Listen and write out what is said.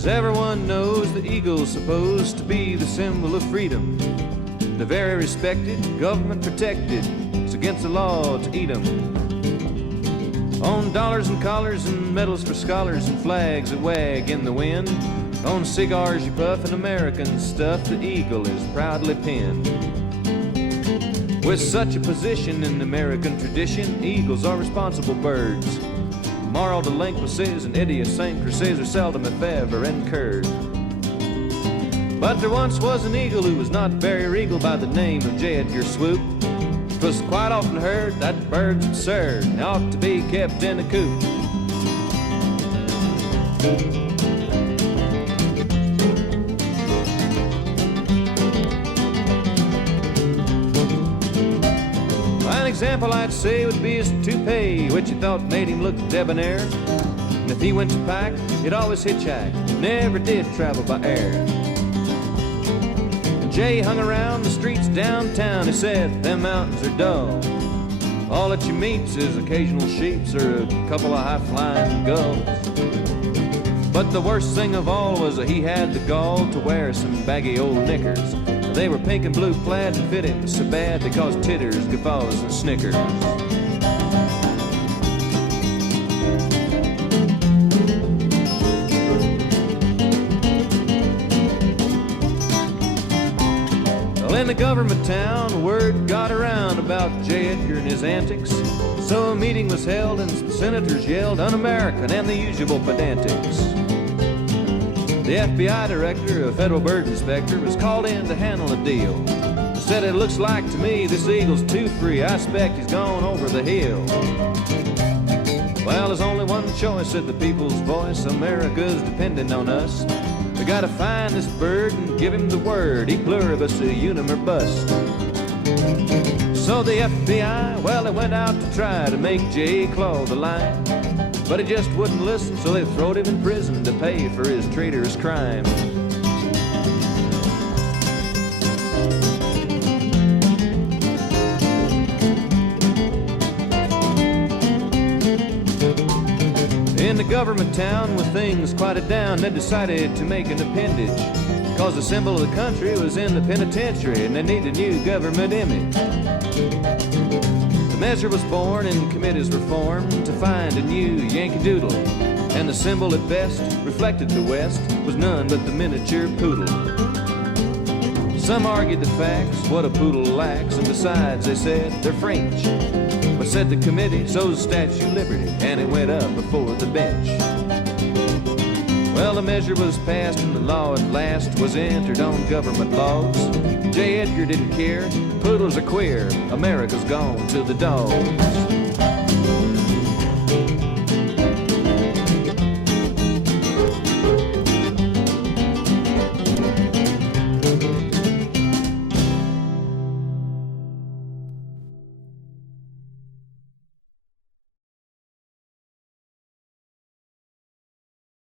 As everyone knows, the eagle's supposed to be the symbol of freedom. They're very respected, government protected. It's against the law to eat 'em. On dollars and collars and medals for scholars and flags that wag in the wind. On cigars you puff and American stuff, the eagle is proudly pinned. With such a position in American tradition, eagles are responsible birds. Moral delinquencies and idiosyncrasies are seldom if ever incurred. But there once was an eagle who was not very regal by the name of Edgar Swoop. 'Twas quite often heard that bird's absurd and ought to be kept in a coop. An example I'd say would be his toupee, which he thought made him look debonair. And if he went to pack, he'd always hitchhike, never did travel by air. And Jay hung around the streets downtown, he said, them mountains are dull. All that you meet's is occasional sheeps or a couple of high-flying gulls. But the worst thing of all was that he had the gall to wear some baggy old knickers. They were pink and blue plaid and fit him so bad they caused titters, guffaws, and snickers. Well, in the government town, word got around about J. Edgar and his antics. So a meeting was held and senators yelled, "Un-American," and the usual pedantics. The FBI director, a federal bird inspector, was called in to handle a deal. He said, "It looks like to me this eagle's too free. I expect he's gone over the hill." Well, there's only one choice, said the people's voice. America's depending on us. We gotta find this bird and give him the word. E pluribus unum or bust. So the FBI, well, they went out to try to make J. claw the line. But he just wouldn't listen, so they throwed him in prison to pay for his traitorous crime. In the government town, with things quieted down, they decided to make an appendage. Cause the symbol of the country was in the penitentiary and they needed a new government image. The measure was born and committees were formed to find a new Yankee Doodle. And the symbol at best reflected the West was none but the miniature poodle. Some argued the facts, what a poodle lacks, and besides they said they're French. But said the committee, so's the Statue of Liberty, and it went up before the bench. Well, the measure was passed and the law at last was entered on government laws. J. Edgar didn't care, poodles are queer, America's gone to the dogs.